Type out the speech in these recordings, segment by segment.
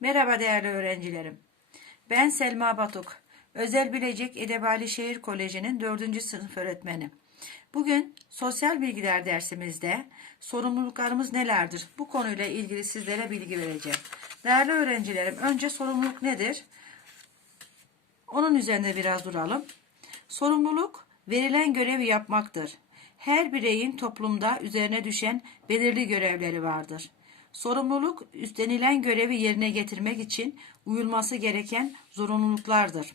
Merhaba değerli öğrencilerim. Ben Selma Batuk. Özel Bilecik Edebali Şehir Koleji'nin 4. sınıf öğretmeni. Bugün sosyal bilgiler dersimizde sorumluluklarımız nelerdir? Bu konuyla ilgili sizlere bilgi vereceğim. Değerli öğrencilerim, önce sorumluluk nedir? Onun üzerinde biraz duralım. Sorumluluk verilen görevi yapmaktır. Her bireyin toplumda üzerine düşen belirli görevleri vardır. Sorumluluk üstlenilen görevi yerine getirmek için uyulması gereken zorunluluklardır.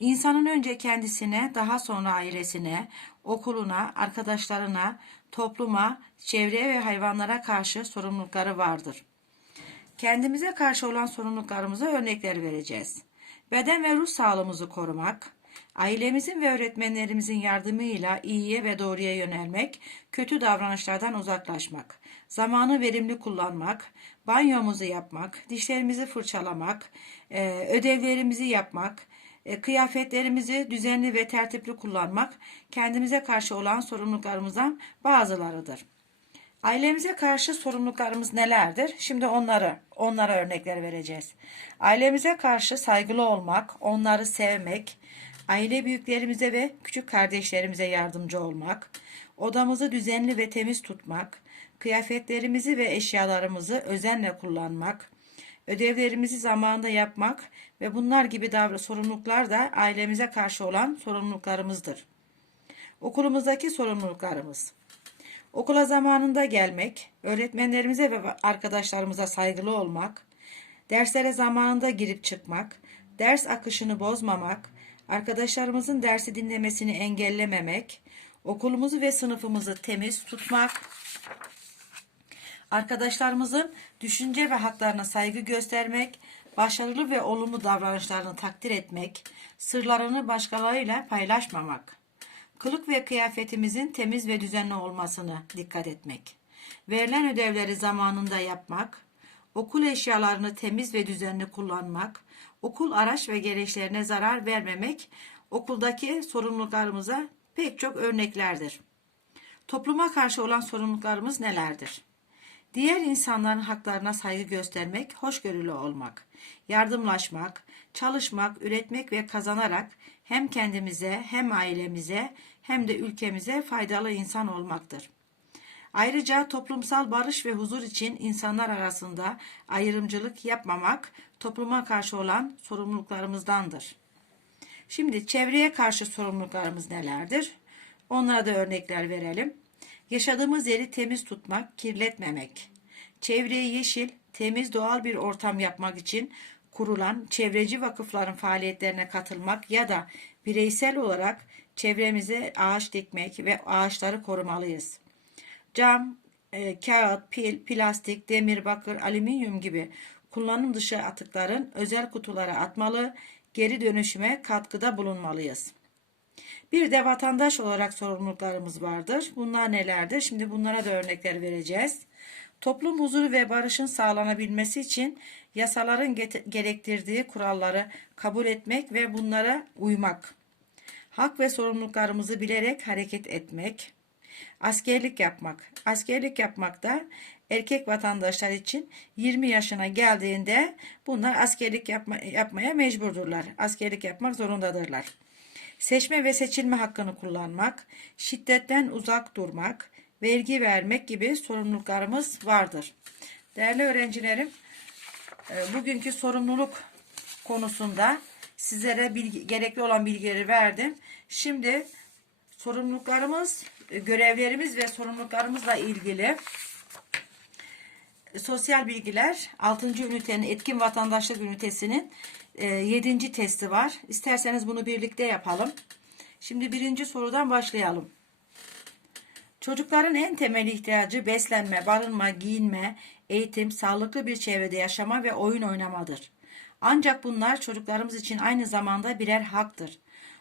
İnsanın önce kendisine, daha sonra ailesine, okuluna, arkadaşlarına, topluma, çevreye ve hayvanlara karşı sorumlulukları vardır. Kendimize karşı olan sorumluluklarımıza örnekler vereceğiz. Beden ve ruh sağlığımızı korumak, ailemizin ve öğretmenlerimizin yardımıyla iyiye ve doğruya yönelmek, kötü davranışlardan uzaklaşmak, zamanı verimli kullanmak, banyomuzu yapmak, dişlerimizi fırçalamak, e, ödevlerimizi yapmak, e, kıyafetlerimizi düzenli ve tertipli kullanmak, kendimize karşı olan sorumluluklarımızdan bazılarıdır. Ailemize karşı sorumluluklarımız nelerdir? Şimdi onları, onlara örnekler vereceğiz. Ailemize karşı saygılı olmak, onları sevmek, aile büyüklerimize ve küçük kardeşlerimize yardımcı olmak, odamızı düzenli ve temiz tutmak, kıyafetlerimizi ve eşyalarımızı özenle kullanmak, ödevlerimizi zamanında yapmak ve bunlar gibi sorumluluklar da ailemize karşı olan sorumluluklarımızdır. Okulumuzdaki sorumluluklarımız. Okula zamanında gelmek, öğretmenlerimize ve arkadaşlarımıza saygılı olmak, derslere zamanında girip çıkmak, ders akışını bozmamak, arkadaşlarımızın dersi dinlemesini engellememek, okulumuzu ve sınıfımızı temiz tutmak, arkadaşlarımızın düşünce ve haklarına saygı göstermek, başarılı ve olumlu davranışlarını takdir etmek, sırlarını başkalarıyla paylaşmamak. Kılık ve kıyafetimizin temiz ve düzenli olmasını dikkat etmek. Verilen ödevleri zamanında yapmak, okul eşyalarını temiz ve düzenli kullanmak, okul araç ve gereçlerine zarar vermemek okuldaki sorumluluklarımıza pek çok örneklerdir. Topluma karşı olan sorumluluklarımız nelerdir? Diğer insanların haklarına saygı göstermek, hoşgörülü olmak, yardımlaşmak, çalışmak, üretmek ve kazanarak hem kendimize hem ailemize hem de ülkemize faydalı insan olmaktır. Ayrıca toplumsal barış ve huzur için insanlar arasında ayrımcılık yapmamak topluma karşı olan sorumluluklarımızdandır. Şimdi çevreye karşı sorumluluklarımız nelerdir? Onlara da örnekler verelim. Yaşadığımız yeri temiz tutmak, kirletmemek. Çevreyi yeşil, temiz doğal bir ortam yapmak için kurulan çevreci vakıfların faaliyetlerine katılmak ya da bireysel olarak çevremize ağaç dikmek ve ağaçları korumalıyız. Cam, e, kağıt, pil, plastik, demir, bakır, alüminyum gibi kullanım dışı atıkların özel kutulara atmalı, geri dönüşüme katkıda bulunmalıyız. Bir de vatandaş olarak sorumluluklarımız vardır. Bunlar nelerdir? Şimdi bunlara da örnekler vereceğiz. Toplum huzuru ve barışın sağlanabilmesi için yasaların gerektirdiği kuralları kabul etmek ve bunlara uymak. Hak ve sorumluluklarımızı bilerek hareket etmek. Askerlik yapmak. Askerlik yapmak da erkek vatandaşlar için 20 yaşına geldiğinde bunlar askerlik yapma, yapmaya mecburdurlar. Askerlik yapmak zorundadırlar. Seçme ve seçilme hakkını kullanmak, şiddetten uzak durmak, vergi vermek gibi sorumluluklarımız vardır. Değerli öğrencilerim, e, bugünkü sorumluluk konusunda sizlere bilgi, gerekli olan bilgileri verdim. Şimdi sorumluluklarımız, e, görevlerimiz ve sorumluluklarımızla ilgili sosyal bilgiler 6. ünitenin etkin vatandaşlık ünitesinin 7. testi var. İsterseniz bunu birlikte yapalım. Şimdi birinci sorudan başlayalım. Çocukların en temel ihtiyacı beslenme, barınma, giyinme, eğitim, sağlıklı bir çevrede yaşama ve oyun oynamadır. Ancak bunlar çocuklarımız için aynı zamanda birer haktır.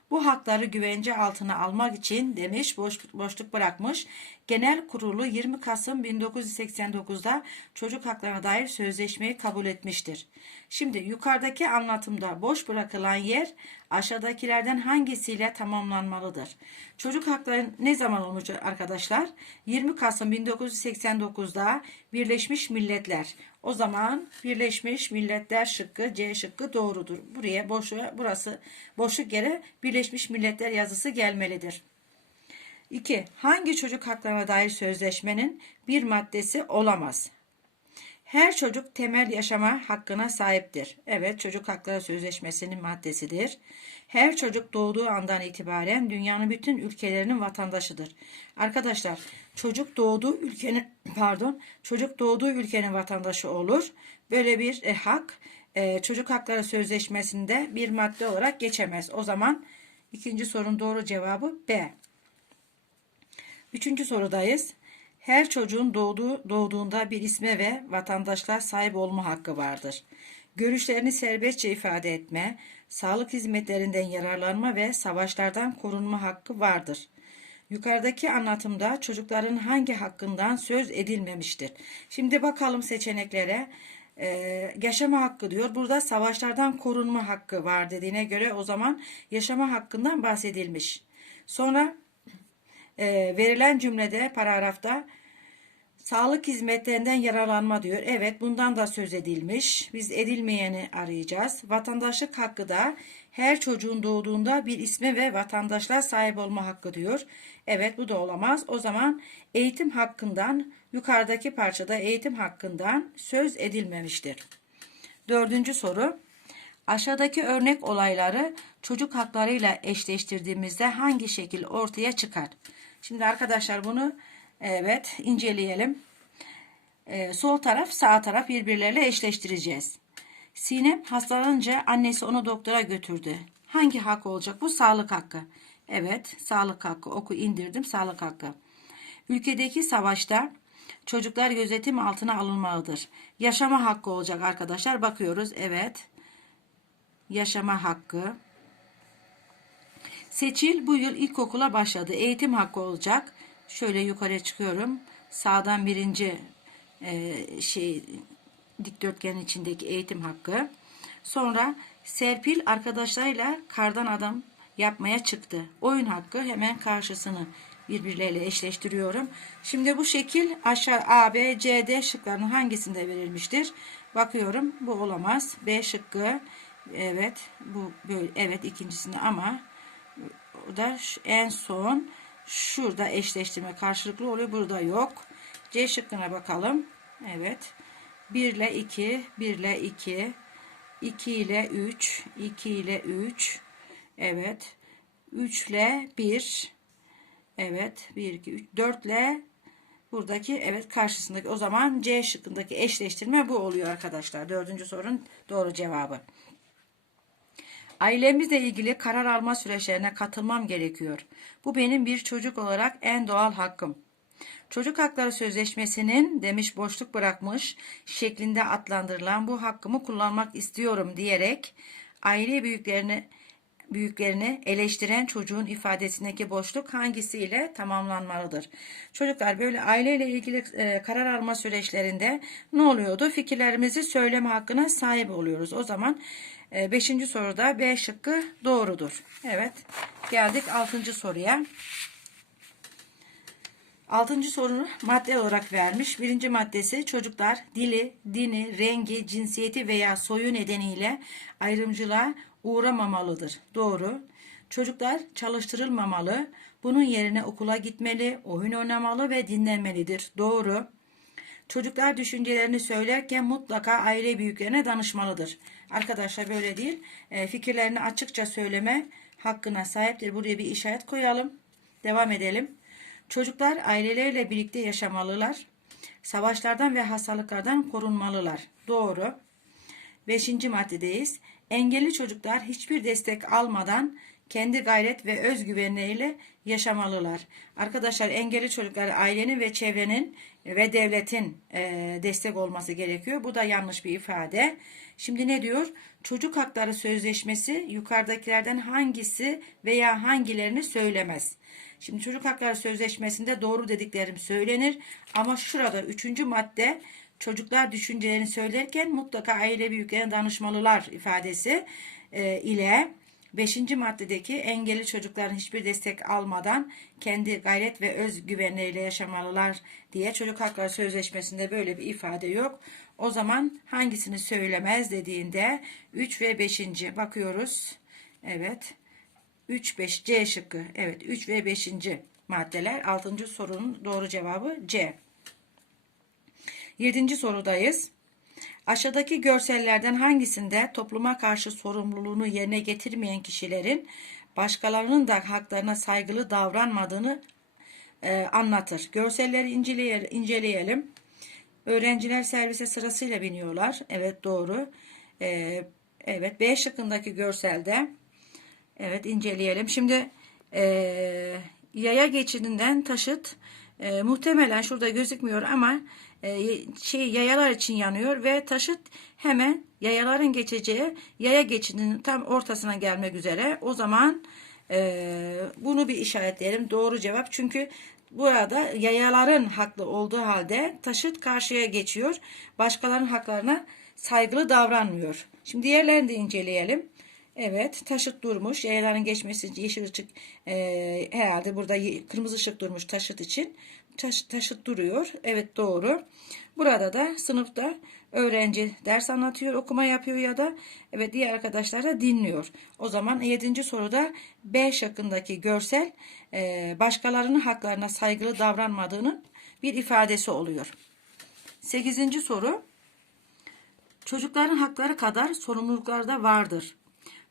Bu hakları güvence altına almak için demiş boş, boşluk bırakmış. Genel Kurulu 20 Kasım 1989'da çocuk haklarına dair sözleşmeyi kabul etmiştir. Şimdi yukarıdaki anlatımda boş bırakılan yer aşağıdakilerden hangisiyle tamamlanmalıdır? Çocuk hakları ne zaman olmuş arkadaşlar? 20 Kasım 1989'da Birleşmiş Milletler. O zaman Birleşmiş Milletler şıkkı C şıkkı doğrudur. Buraya boşu, burası boşluk yere Birleşmiş Milletler yazısı gelmelidir. 2. Hangi çocuk haklarına dair sözleşmenin bir maddesi olamaz? Her çocuk temel yaşama hakkına sahiptir. Evet, çocuk hakları sözleşmesinin maddesidir. Her çocuk doğduğu andan itibaren dünyanın bütün ülkelerinin vatandaşıdır. Arkadaşlar, çocuk doğduğu ülkenin pardon, çocuk doğduğu ülkenin vatandaşı olur. Böyle bir e, hak e, çocuk hakları sözleşmesinde bir madde olarak geçemez. O zaman ikinci sorun doğru cevabı B. Üçüncü sorudayız. Her çocuğun doğduğu, doğduğunda bir isme ve vatandaşlığa sahip olma hakkı vardır. Görüşlerini serbestçe ifade etme, sağlık hizmetlerinden yararlanma ve savaşlardan korunma hakkı vardır. Yukarıdaki anlatımda çocukların hangi hakkından söz edilmemiştir? Şimdi bakalım seçeneklere. Ee, yaşama hakkı diyor. Burada savaşlardan korunma hakkı var dediğine göre o zaman yaşama hakkından bahsedilmiş. Sonra e, verilen cümlede paragrafta sağlık hizmetlerinden yararlanma diyor. Evet bundan da söz edilmiş. Biz edilmeyeni arayacağız. Vatandaşlık hakkı da her çocuğun doğduğunda bir isme ve vatandaşlığa sahip olma hakkı diyor. Evet bu da olamaz. O zaman eğitim hakkından yukarıdaki parçada eğitim hakkından söz edilmemiştir. Dördüncü soru. Aşağıdaki örnek olayları çocuk haklarıyla eşleştirdiğimizde hangi şekil ortaya çıkar? Şimdi arkadaşlar bunu evet inceleyelim. Ee, sol taraf sağ taraf birbirleriyle eşleştireceğiz. Sinem hastalanınca annesi onu doktora götürdü. Hangi hak olacak bu? Sağlık hakkı. Evet sağlık hakkı oku indirdim sağlık hakkı. Ülkedeki savaşta çocuklar gözetim altına alınmalıdır. Yaşama hakkı olacak arkadaşlar. Bakıyoruz evet. Yaşama hakkı. Seçil bu yıl ilkokula başladı. Eğitim hakkı olacak. Şöyle yukarıya çıkıyorum. Sağdan birinci e, şey dikdörtgenin içindeki eğitim hakkı. Sonra Serpil arkadaşlarıyla kardan adam yapmaya çıktı. Oyun hakkı hemen karşısını birbirleriyle eşleştiriyorum. Şimdi bu şekil aşağı A, B, C, D şıklarının hangisinde verilmiştir? Bakıyorum. Bu olamaz. B şıkkı. Evet. Bu böyle. Evet ikincisinde ama da en son şurada eşleştirme karşılıklı oluyor. Burada yok. C şıkkına bakalım. Evet. 1 ile 2, 1 ile 2, 2 ile 3, 2 ile 3. Evet. 3 ile 1. Evet. 1, 2, 3. 4 ile buradaki evet karşısındaki o zaman C şıkkındaki eşleştirme bu oluyor arkadaşlar. Dördüncü sorun doğru cevabı. Ailemizle ilgili karar alma süreçlerine katılmam gerekiyor. Bu benim bir çocuk olarak en doğal hakkım. Çocuk Hakları Sözleşmesi'nin demiş boşluk bırakmış şeklinde adlandırılan bu hakkımı kullanmak istiyorum diyerek aile büyüklerini büyüklerini eleştiren çocuğun ifadesindeki boşluk hangisiyle tamamlanmalıdır? Çocuklar böyle aileyle ilgili e, karar alma süreçlerinde ne oluyordu? Fikirlerimizi söyleme hakkına sahip oluyoruz. O zaman 5. E, soruda B şıkkı doğrudur. Evet geldik 6. soruya. Altıncı sorunu madde olarak vermiş. Birinci maddesi çocuklar dili, dini, rengi, cinsiyeti veya soyu nedeniyle ayrımcılığa uğramamalıdır. Doğru. Çocuklar çalıştırılmamalı. Bunun yerine okula gitmeli, oyun oynamalı ve dinlenmelidir. Doğru. Çocuklar düşüncelerini söylerken mutlaka aile büyüklerine danışmalıdır. Arkadaşlar böyle değil. E, fikirlerini açıkça söyleme hakkına sahiptir. Buraya bir işaret koyalım. Devam edelim. Çocuklar aileleriyle birlikte yaşamalılar. Savaşlardan ve hastalıklardan korunmalılar. Doğru. Beşinci maddedeyiz. Engelli çocuklar hiçbir destek almadan kendi gayret ve özgüvenleriyle yaşamalılar. Arkadaşlar engelli çocuklar ailenin ve çevrenin ve devletin e, destek olması gerekiyor. Bu da yanlış bir ifade. Şimdi ne diyor? Çocuk Hakları Sözleşmesi yukarıdakilerden hangisi veya hangilerini söylemez. Şimdi Çocuk Hakları Sözleşmesi'nde doğru dediklerim söylenir ama şurada üçüncü madde çocuklar düşüncelerini söylerken mutlaka aile büyüklerine danışmalılar ifadesi e, ile Beşinci maddedeki engelli çocukların hiçbir destek almadan kendi gayret ve özgüvenleriyle yaşamalılar diye çocuk hakları sözleşmesinde böyle bir ifade yok. O zaman hangisini söylemez dediğinde 3 ve 5. bakıyoruz. Evet. 3 5 C şıkkı. Evet 3 ve 5. maddeler. 6. sorunun doğru cevabı C. 7. sorudayız. Aşağıdaki görsellerden hangisinde topluma karşı sorumluluğunu yerine getirmeyen kişilerin başkalarının da haklarına saygılı davranmadığını e, anlatır. Görselleri inceleyelim. Öğrenciler servise sırasıyla biniyorlar. Evet doğru. E, evet B şıkkındaki görselde evet inceleyelim. Şimdi e, yaya geçidinden taşıt e, muhtemelen şurada gözükmüyor ama e, şey yayalar için yanıyor ve taşıt hemen yayaların geçeceği yaya geçidinin tam ortasına gelmek üzere. O zaman e, bunu bir işaretleyelim. Doğru cevap çünkü burada yayaların haklı olduğu halde taşıt karşıya geçiyor. Başkalarının haklarına saygılı davranmıyor. Şimdi diğerlerini de inceleyelim. Evet taşıt durmuş. Yayaların geçmesi yeşil ışık e, herhalde burada kırmızı ışık durmuş taşıt için. Taş, taşıt duruyor. Evet doğru. Burada da sınıfta öğrenci ders anlatıyor, okuma yapıyor ya da evet diğer arkadaşlar da dinliyor. O zaman 7. soruda B şıkkındaki görsel e, başkalarının haklarına saygılı davranmadığının bir ifadesi oluyor. 8. soru Çocukların hakları kadar sorumluluklar da vardır.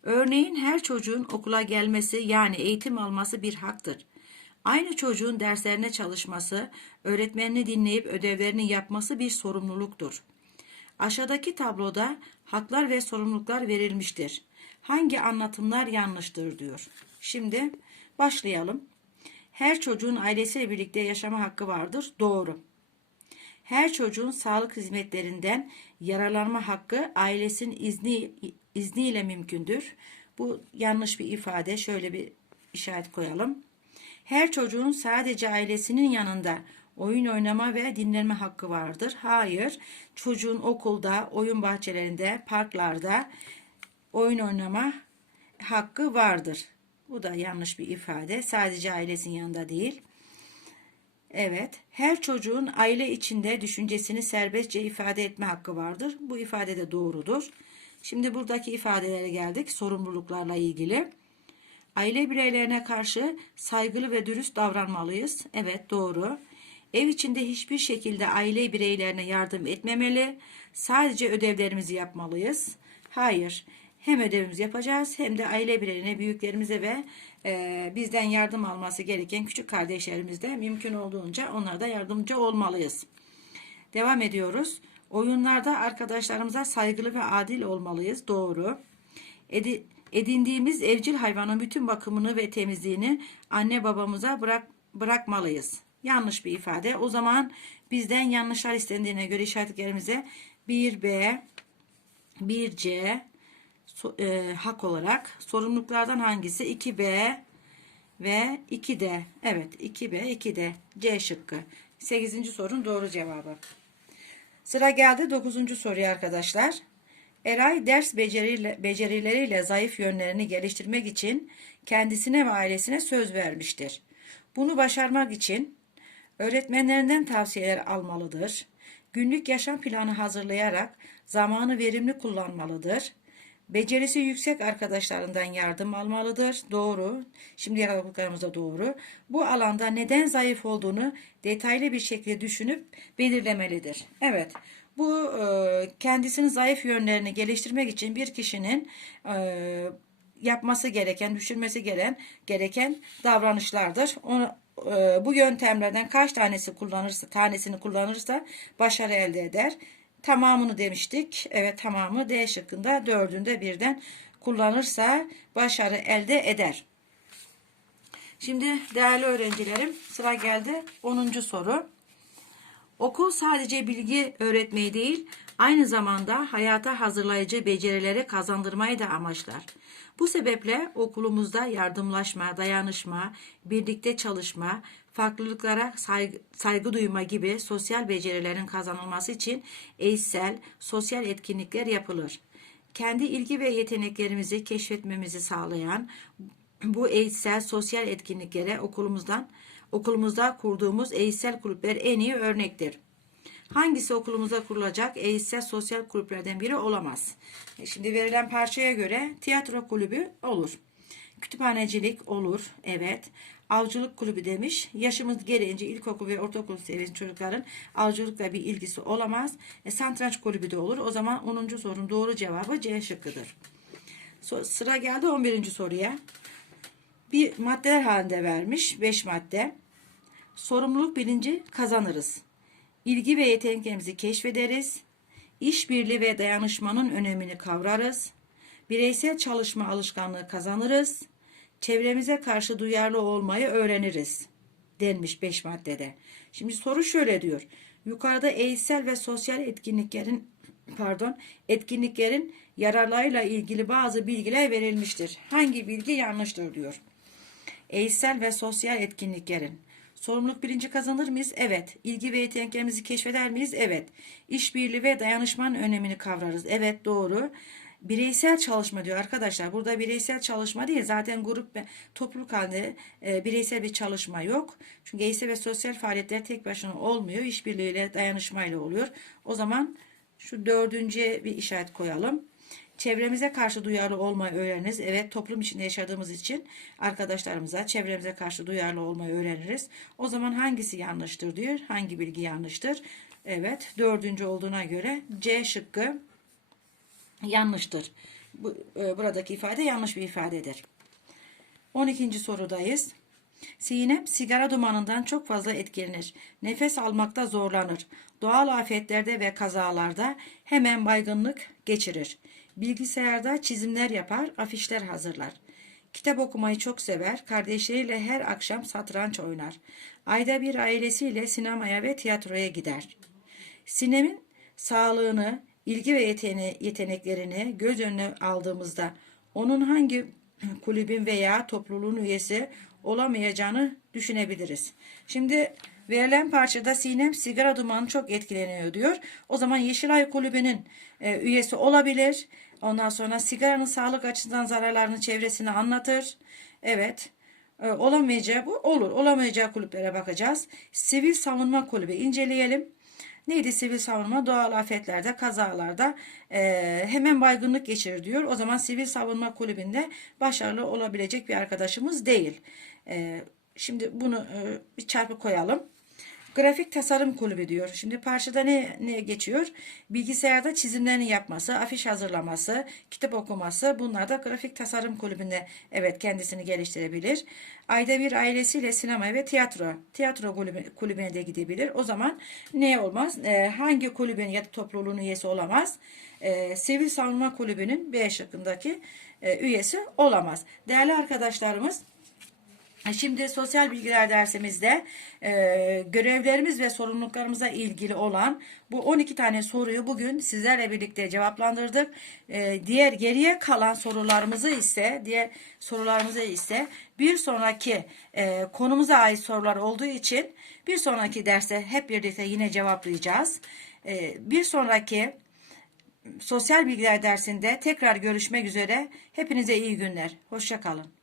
Örneğin her çocuğun okula gelmesi yani eğitim alması bir haktır. Aynı çocuğun derslerine çalışması, öğretmenini dinleyip ödevlerini yapması bir sorumluluktur. Aşağıdaki tabloda haklar ve sorumluluklar verilmiştir. Hangi anlatımlar yanlıştır diyor. Şimdi başlayalım. Her çocuğun ailesiyle birlikte yaşama hakkı vardır. Doğru. Her çocuğun sağlık hizmetlerinden yararlanma hakkı ailesinin izni izniyle mümkündür. Bu yanlış bir ifade. Şöyle bir işaret koyalım. Her çocuğun sadece ailesinin yanında oyun oynama ve dinlenme hakkı vardır. Hayır, çocuğun okulda, oyun bahçelerinde, parklarda oyun oynama hakkı vardır. Bu da yanlış bir ifade. Sadece ailesinin yanında değil. Evet, her çocuğun aile içinde düşüncesini serbestçe ifade etme hakkı vardır. Bu ifade de doğrudur. Şimdi buradaki ifadelere geldik. Sorumluluklarla ilgili. Aile bireylerine karşı saygılı ve dürüst davranmalıyız. Evet doğru. Ev içinde hiçbir şekilde aile bireylerine yardım etmemeli. Sadece ödevlerimizi yapmalıyız. Hayır. Hem ödevimizi yapacağız hem de aile bireyine, büyüklerimize ve e, bizden yardım alması gereken küçük kardeşlerimize mümkün olduğunca onlara da yardımcı olmalıyız. Devam ediyoruz. Oyunlarda arkadaşlarımıza saygılı ve adil olmalıyız. Doğru. Edi, edindiğimiz evcil hayvanın bütün bakımını ve temizliğini anne babamıza bırak, bırakmalıyız. Yanlış bir ifade. O zaman bizden yanlışlar istendiğine göre işaretlerimize 1B, 1C e, hak olarak sorumluluklardan hangisi? 2B ve 2D. Evet 2B, 2D. C şıkkı. 8. sorun doğru cevabı. Sıra geldi 9. soruya arkadaşlar. Eray ders beceriyle, becerileriyle zayıf yönlerini geliştirmek için kendisine ve ailesine söz vermiştir. Bunu başarmak için öğretmenlerinden tavsiyeler almalıdır. Günlük yaşam planı hazırlayarak zamanı verimli kullanmalıdır. Becerisi yüksek arkadaşlarından yardım almalıdır. Doğru. Şimdi yaptıklarımızda doğru. Bu alanda neden zayıf olduğunu detaylı bir şekilde düşünüp belirlemelidir. Evet. Bu e, kendisinin zayıf yönlerini geliştirmek için bir kişinin e, yapması gereken, düşünmesi gereken gereken davranışlardır. Onu, e, bu yöntemlerden kaç tanesi kullanırsa, tanesini kullanırsa başarı elde eder. Tamamını demiştik. Evet tamamı D şıkkında dördünde birden kullanırsa başarı elde eder. Şimdi değerli öğrencilerim sıra geldi 10. soru. Okul sadece bilgi öğretmeyi değil, aynı zamanda hayata hazırlayıcı becerileri kazandırmayı da amaçlar. Bu sebeple okulumuzda yardımlaşma, dayanışma, birlikte çalışma, farklılıklara saygı, saygı duyma gibi sosyal becerilerin kazanılması için eşsel, sosyal etkinlikler yapılır. kendi ilgi ve yeteneklerimizi keşfetmemizi sağlayan bu eğitsel sosyal etkinliklere okulumuzdan okulumuzda kurduğumuz eğitsel kulüpler en iyi örnektir. Hangisi okulumuzda kurulacak eğitsel sosyal kulüplerden biri olamaz? Şimdi verilen parçaya göre tiyatro kulübü olur. Kütüphanecilik olur. Evet. Avcılık kulübü demiş. Yaşımız gereğince ilkokul ve ortaokul seviyesi çocukların avcılıkla bir ilgisi olamaz. E, satranç kulübü de olur. O zaman 10. sorunun doğru cevabı C şıkkıdır. So- sıra geldi 11. soruya. Bir maddeler halinde vermiş. 5 madde. Sorumluluk bilinci kazanırız. İlgi ve yeteneklerimizi keşfederiz. İşbirliği ve dayanışmanın önemini kavrarız. Bireysel çalışma alışkanlığı kazanırız. Çevremize karşı duyarlı olmayı öğreniriz denmiş 5 maddede. Şimdi soru şöyle diyor. Yukarıda eğitsel ve sosyal etkinliklerin pardon etkinliklerin yararlarıyla ilgili bazı bilgiler verilmiştir. Hangi bilgi yanlıştır diyor. Eğitsel ve sosyal etkinliklerin. Sorumluluk bilinci kazanır mıyız? Evet. İlgi ve yeteneklerimizi keşfeder miyiz? Evet. İşbirliği ve dayanışmanın önemini kavrarız. Evet doğru. Bireysel çalışma diyor arkadaşlar. Burada bireysel çalışma değil. Zaten grup ve topluluk halinde e, bireysel bir çalışma yok. Çünkü eğitsel ve sosyal faaliyetler tek başına olmuyor. İşbirliğiyle, dayanışmayla oluyor. O zaman şu dördüncüye bir işaret koyalım. Çevremize karşı duyarlı olmayı öğreniriz. Evet toplum içinde yaşadığımız için arkadaşlarımıza çevremize karşı duyarlı olmayı öğreniriz. O zaman hangisi yanlıştır diyor. Hangi bilgi yanlıştır? Evet dördüncü olduğuna göre C şıkkı yanlıştır. Bu, e, buradaki ifade yanlış bir ifadedir. 12. sorudayız. Sinem sigara dumanından çok fazla etkilenir. Nefes almakta zorlanır. Doğal afetlerde ve kazalarda hemen baygınlık geçirir. Bilgisayarda çizimler yapar, afişler hazırlar. Kitap okumayı çok sever, kardeşleriyle her akşam satranç oynar. Ayda bir ailesiyle sinemaya ve tiyatroya gider. Sinem'in sağlığını, ilgi ve yetene yeteneklerini göz önüne aldığımızda onun hangi kulübün veya topluluğun üyesi olamayacağını düşünebiliriz. Şimdi verilen parçada Sinem sigara dumanı çok etkileniyor diyor. O zaman Yeşilay Kulübü'nün e, üyesi olabilir. Ondan sonra sigaranın sağlık açısından zararlarını çevresine anlatır. Evet. E, olamayacağı bu olur. Olamayacağı kulüplere bakacağız. Sivil Savunma Kulübü inceleyelim. Neydi sivil savunma? Doğal afetlerde, kazalarda e, hemen baygınlık geçirir diyor. O zaman sivil savunma kulübünde başarılı olabilecek bir arkadaşımız değil. E, şimdi bunu e, bir çarpı koyalım. Grafik tasarım kulübü diyor. Şimdi parçada ne, ne geçiyor? Bilgisayarda çizimlerini yapması, afiş hazırlaması, kitap okuması bunlar da grafik tasarım kulübünde evet kendisini geliştirebilir. Ayda bir ailesiyle sinemaya ve tiyatro, tiyatro kulübü, kulübüne de gidebilir. O zaman ne olmaz? Ee, hangi kulübün ya da topluluğun üyesi olamaz? Ee, Sivil Savunma Kulübü'nün B şıkkındaki e, üyesi olamaz. Değerli arkadaşlarımız Şimdi sosyal bilgiler dersimizde e, görevlerimiz ve sorumluluklarımıza ilgili olan bu 12 tane soruyu bugün sizlerle birlikte cevaplandırdık. E, diğer geriye kalan sorularımızı ise diğer sorularımızı ise bir sonraki e, konumuza ait sorular olduğu için bir sonraki derste hep birlikte yine cevaplayacağız. E, bir sonraki sosyal bilgiler dersinde tekrar görüşmek üzere. Hepinize iyi günler. Hoşçakalın.